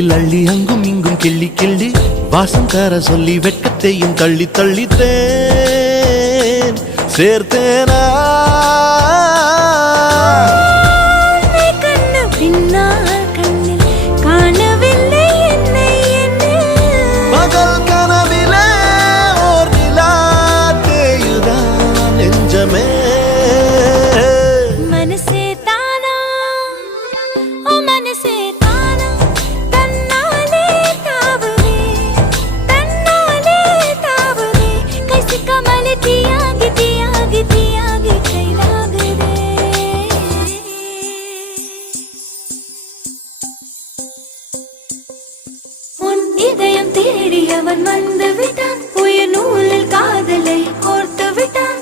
நெஞ்சில் அள்ளி அங்கும் இங்கும் கிள்ளி கிள்ளி வாசம் தர சொல்லி வெட்கத்தையும் தள்ளி தள்ளித்தேன் சேர்த்தேனா பகல் கனவிலே ஓர் நிலா தேயுதான் நெஞ்சமே மனசே தானா ஓ மனசே தானா தன்னாலே தாவுதே கைசி கமலே தியாகி தியாகி தியாகி கைலாகுதே உன் இதயம் தேடி அவன் வந்து விட்டான் உயிர் நூலில் காதலை கோர்த்து விட்டான்